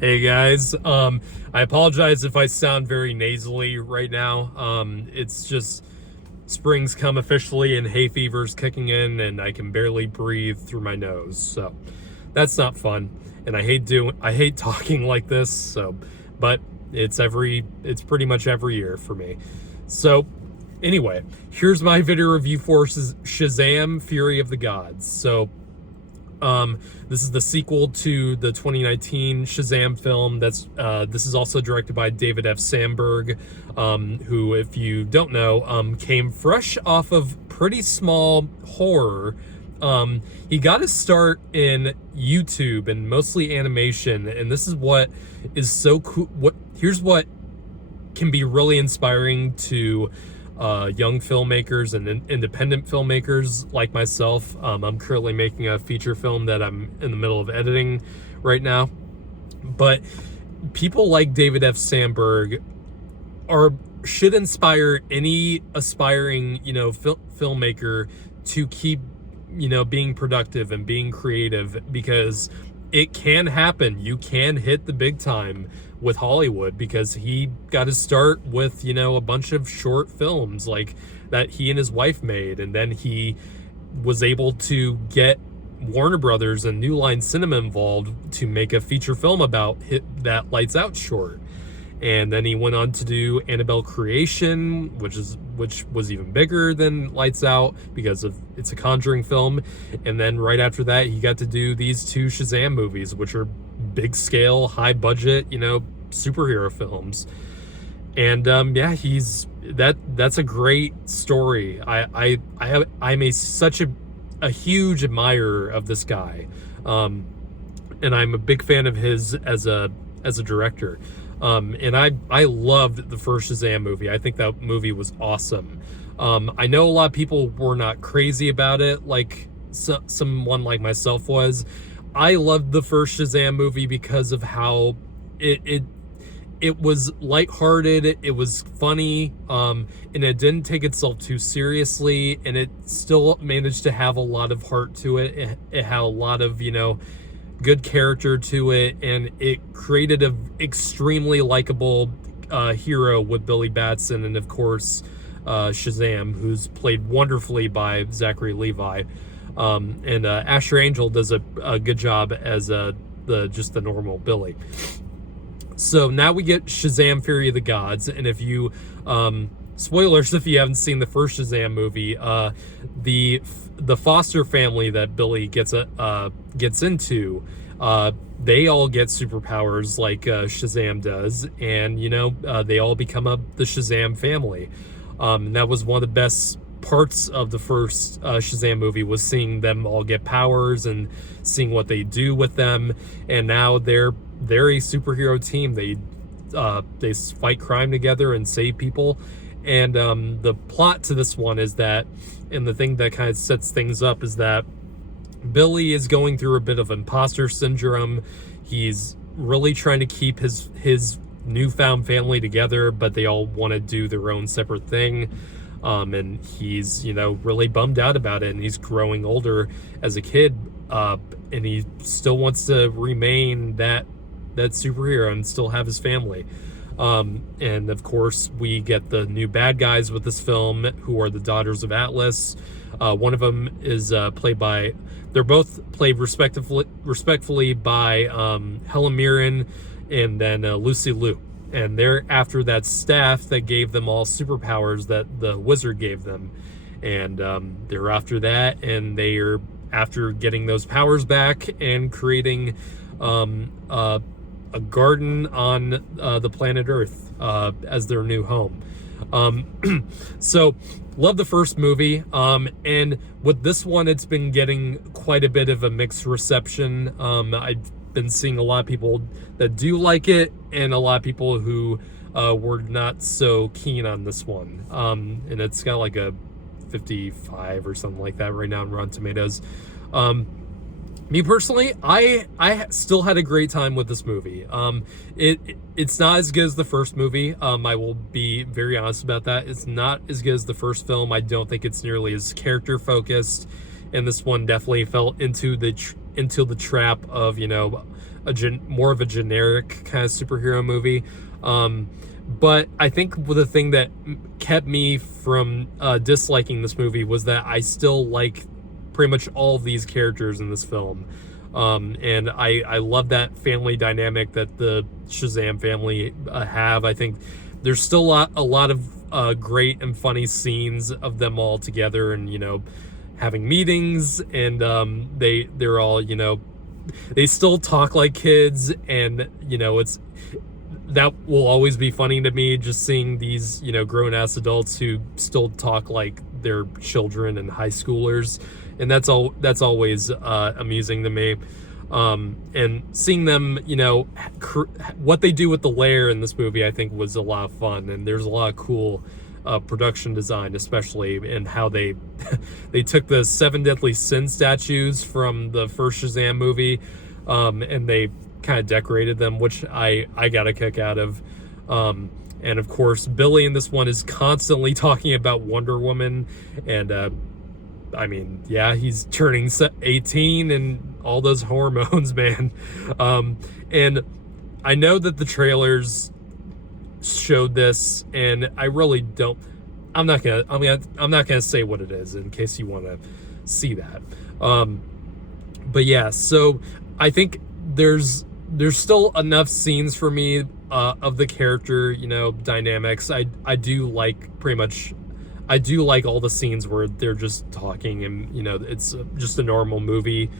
Hey guys, I apologize if I sound very nasally right now. It's just spring's come officially and hay fever's kicking in and I can barely breathe through my nose. So that's not fun. And I hate talking like this, but it's pretty much every year for me. So anyway, here's my video review for Shazam Fury of the Gods. This is the sequel to the 2019 Shazam film. This is also directed by David F. Sandberg, who, if you don't know, came fresh off of pretty small horror. He got his start in YouTube and mostly animation, and this is what is so cool. Here's what can be really inspiring to young filmmakers and independent filmmakers like myself. I'm currently making a feature film that I'm in the middle of editing right now. But people like David F. Sandberg should inspire any aspiring, filmmaker to keep, being productive and being creative, because it can happen. You can hit the big time with Hollywood, because he got his start with, a bunch of short films like that he and his wife made, and then he was able to get Warner Brothers and New Line Cinema involved to make a feature film about that Lights Out short. And then he went on to do Annabelle Creation, which was even bigger than Lights Out because it's a Conjuring film. And then right after that, he got to do these two Shazam movies, which are big scale, high budget, superhero films. And that's a great story. I'm such a huge admirer of this guy, and I'm a big fan of his as a director. And I loved the first Shazam movie. I think that movie was awesome. I know a lot of people were not crazy about it, like someone like myself was. I loved the first Shazam movie because of how it was lighthearted, it was funny, and it didn't take itself too seriously, and it still managed to have a lot of heart to it. It had a lot of, good character to it, and it created a extremely likable hero with Billy Batson, and of course Shazam, who's played wonderfully by Zachary Levi, and Asher Angel does a good job as the normal Billy. So now we get Shazam Fury of the Gods, and if you spoilers if you haven't seen the first Shazam movie, the foster family that Billy gets into, they all get superpowers like Shazam does, and they all become the Shazam family. And that was one of the best parts of the first Shazam movie, was seeing them all get powers and seeing what they do with them. And now they're a superhero team. They fight crime together and save people. And the plot to this one is that, and the thing that kind of sets things up, is that Billy is going through a bit of imposter syndrome. He's really trying to keep his newfound family together, but they all want to do their own separate thing. And he's, really bummed out about it, and he's growing older as a kid, and he still wants to remain that superhero and still have his family. And of course, we get the new bad guys with this film, who are the Daughters of Atlas. One of them is they're both played respectfully by Helen Mirren and then Lucy Liu. And they're after that staff that gave them all superpowers that the wizard gave them. And they're after that, and they are after getting those powers back and creating a garden on the planet Earth as their new home. So love the first movie, and with this one, it's been getting quite a bit of a mixed reception. I've been seeing a lot of people that do like it, and a lot of people who were not so keen on this one. And it's got like a 55 or something like that right now on Rotten Tomatoes. Me personally, I still had a great time with this movie. It's not as good as the first movie. I will be very honest about that. It's not as good as the first film. I don't think it's nearly as character focused, and this one definitely fell into the trap of more of a generic kind of superhero movie. But I think the thing that kept me from disliking this movie was that I still like pretty much all of these characters in this film. And I love that family dynamic that the Shazam family have. I think there's still a lot of great and funny scenes of them all together, and having meetings, and they're all they still talk like kids, and it's that will always be funny to me, just seeing these grown-ass adults who still talk like they're children and high schoolers, and that's always amusing to me. And seeing them, what they do with the lair in this movie, I think was a lot of fun, and there's a lot of cool production design, especially in how they they took the 7 Deadly Sin statues from the first Shazam movie, and they kind of decorated them, which I got a kick out of. And of course, Billy in this one is constantly talking about Wonder Woman, and I mean, yeah, he's turning 18 and all those hormones, man. And I know that the trailers showed this, and I really don't. I'm not gonna say what it is in case you want to see that. But yeah, so I think there's still enough scenes for me of the character, dynamics. I do like pretty much. I do like all the scenes where they're just talking, and it's just a normal movie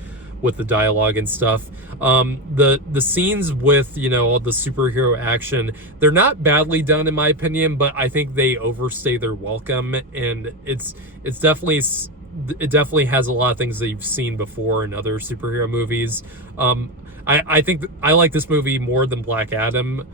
with the dialogue and stuff. The scenes with all the superhero action, they're not badly done in my opinion, but I think they overstay their welcome, and it definitely has a lot of things that you've seen before in other superhero movies. I think I like this movie more than Black Adam,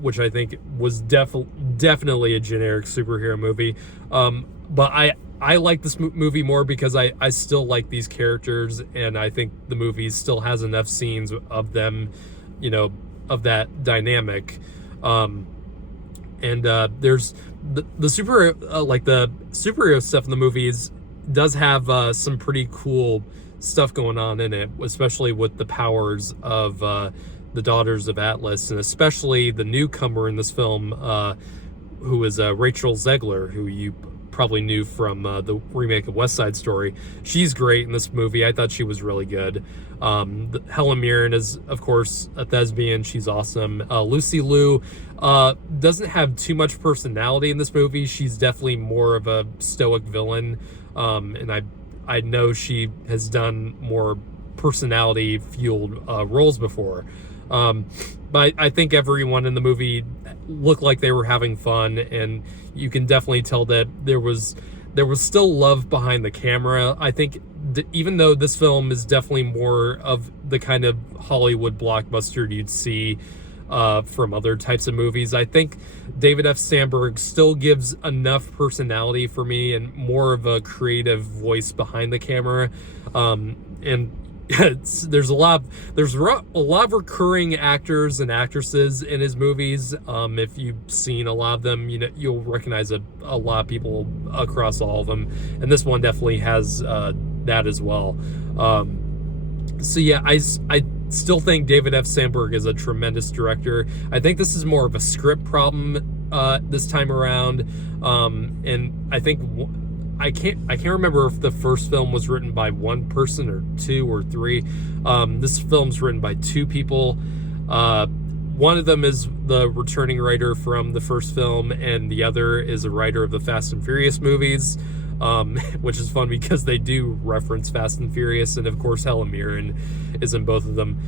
which I think was definitely a generic superhero movie. But I like this movie more because I still like these characters, and I think the movie still has enough scenes of them, of that dynamic. And there's the super like the superhero stuff in the movies does have some pretty cool stuff going on in it, especially with the powers of the Daughters of Atlas, and especially the newcomer in this film, who is Rachel Zegler, who you probably knew from the remake of West Side Story. She's great in this movie. I thought she was really good. Helen Mirren is, of course, a thespian. She's awesome. Lucy Liu doesn't have too much personality in this movie. She's definitely more of a stoic villain, and I know she has done more personality-fueled roles before. But I think everyone in the movie looked like they were having fun, and you can definitely tell that there was still love behind the camera. I think even though this film is definitely more of the kind of Hollywood blockbuster you'd see from other types of movies, I think David F. Sandberg still gives enough personality for me and more of a creative voice behind the camera. And there's a lot of recurring actors and actresses in his movies. If you've seen a lot of them, you'll recognize a lot of people across all of them, and this one definitely has that as well. So yeah, I still think David F. Sandberg is a tremendous director. I think this is more of a script problem this time around, and I think I can't remember if the first film was written by one person or two or three. This film's written by two people. One of them is the returning writer from the first film, and the other is a writer of the Fast and Furious movies, which is fun because they do reference Fast and Furious, and of course Helen Mirren is in both of them.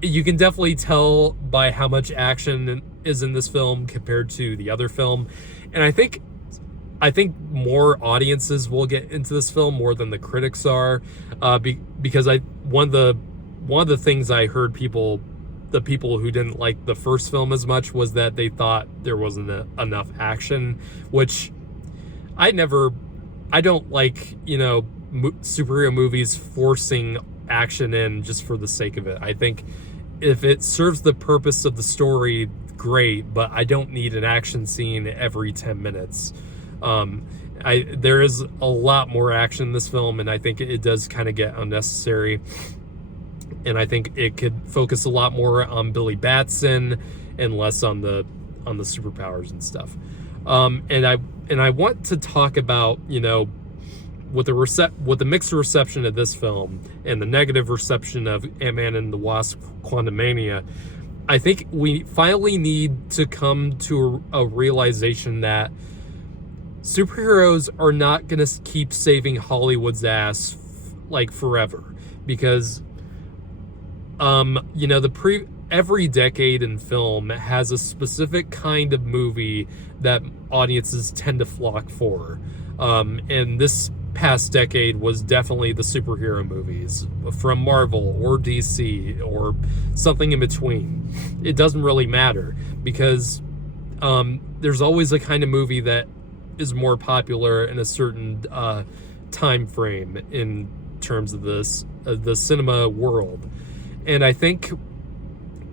You can definitely tell by how much action is in this film compared to the other film, and I think more audiences will get into this film more than the critics are, because one of the things I heard the people who didn't like the first film as much was that they thought there wasn't enough action, which I don't like, superhero movies forcing action in just for the sake of it. I think if it serves the purpose of the story, great, but I don't need an action scene every 10 minutes. There is a lot more action in this film, and I think it does kind of get unnecessary. and I think it could focus a lot more on Billy Batson and less on the superpowers and stuff. And I want to talk about, you know, with the mixed reception of this film and the negative reception of Ant-Man and the Wasp: Quantumania, I think we finally need to come to a realization that superheroes are not going to keep saving Hollywood's ass like forever, because you know, every decade in film has a specific kind of movie that audiences tend to flock for, and this past decade was definitely the superhero movies from Marvel or DC or something in between. It doesn't really matter, because there's always a kind of movie that is more popular in a certain time frame in terms of the cinema world. And I think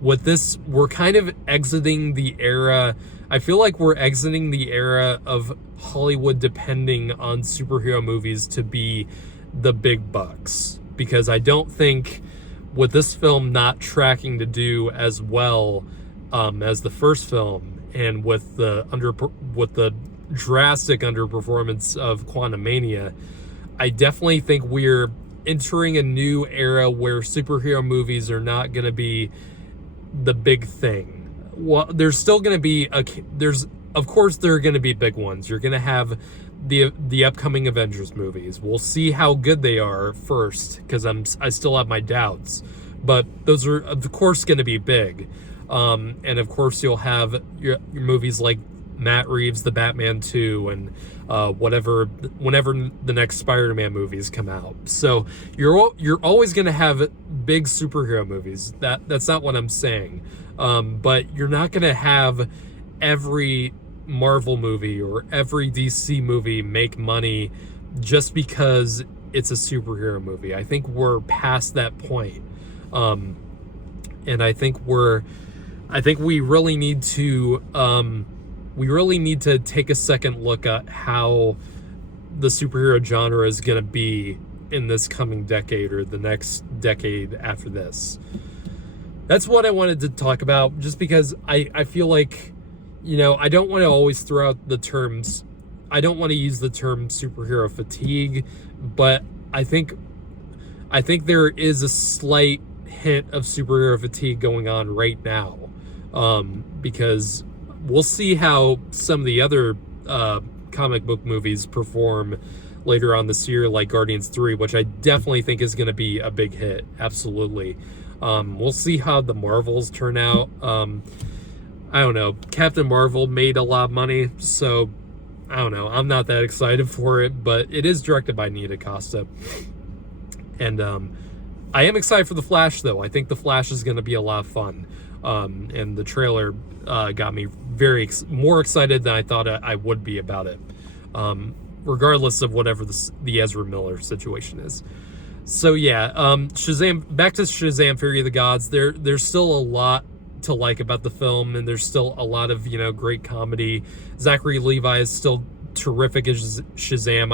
with this, we're kind of exiting the era. I feel like we're exiting the era of Hollywood depending on superhero movies to be the big bucks, because I don't think, with this film not tracking to do as well as the first film, and with the drastic underperformance of Quantumania, I definitely think we're entering a new era where superhero movies are not going to be the big thing. Well, there's still going to be of course there are going to be big ones. You're going to have the upcoming Avengers movies. We'll see how good they are first, because I still have my doubts, but those are of course going to be big. And of course you'll have your movies like Matt Reeves' The Batman 2 and whenever the next Spider-Man movies come out. So you're always going to have big superhero movies. That's not what I'm saying. But you're not going to have every Marvel movie or every DC movie make money just because it's a superhero movie. I think we're past that point. And I think we really need to take a second look at how the superhero genre is going to be in this coming decade or the next decade after this. That's what I wanted to talk about, just because I feel like, you know, I don't want to always throw out the terms. I don't want to use the term superhero fatigue, but I think there is a slight hint of superhero fatigue going on right now, because we'll see how some of the other comic book movies perform later on this year, like Guardians 3, which I definitely think is going to be a big hit. Absolutely. We'll see how the Marvels turn out. I don't know. Captain Marvel made a lot of money, so I don't know. I'm not that excited for it, but it is directed by Nia DaCosta. And I am excited for The Flash, though. I think The Flash is going to be a lot of fun. And the trailer got me more excited than I thought I would be about it, regardless of whatever the Ezra Miller situation is. So yeah, Shazam. Back to Shazam: Fury of the Gods. There's still a lot to like about the film, and there's still a lot of, you know, great comedy. Zachary Levi is still terrific as Shazam.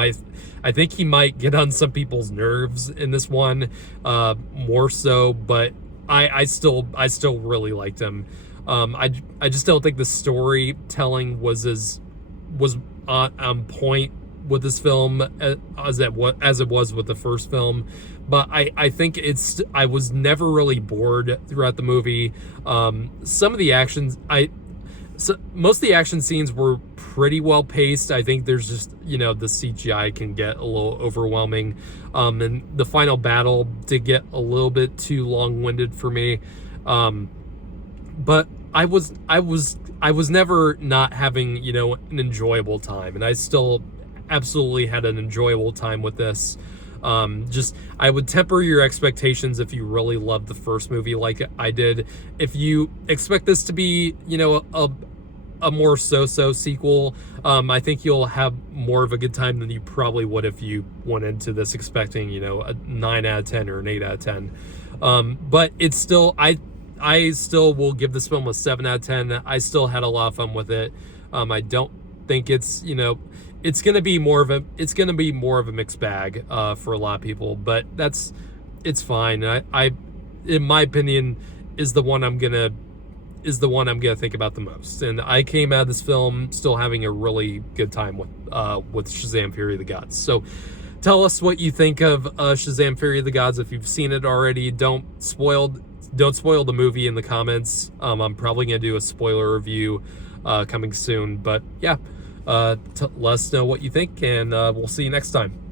I think he might get on some people's nerves in this one, more so, but I still really liked him. I just don't think the storytelling was on point with this film as it was with the first film, but I think I was never really bored throughout the movie. Some of the actions, most of the action scenes were pretty well paced. I think there's just, you know, the CGI can get a little overwhelming, and the final battle did get a little bit too long-winded for me. But I was never not having, you know, an enjoyable time, and I still absolutely had an enjoyable time with this. Just, I would temper your expectations if you really loved the first movie like I did. If you expect this to be, you know, a more so-so sequel, I think you'll have more of a good time than you probably would if you went into this expecting, you know, a 9 out of 10 or an 8 out of 10. But it's still, I still will give this film a 7 out of 10. I still had a lot of fun with it. I don't think it's, you know, it's gonna be more of a mixed bag for a lot of people, but it's fine. in my opinion, is the one I'm gonna think about the most. And I came out of this film still having a really good time with Shazam: Fury of the Gods. So tell us what you think of Shazam: Fury of the Gods. If you've seen it already, don't spoil the movie in the comments. I'm probably gonna do a spoiler review coming soon. But yeah, let us know what you think, and we'll see you next time.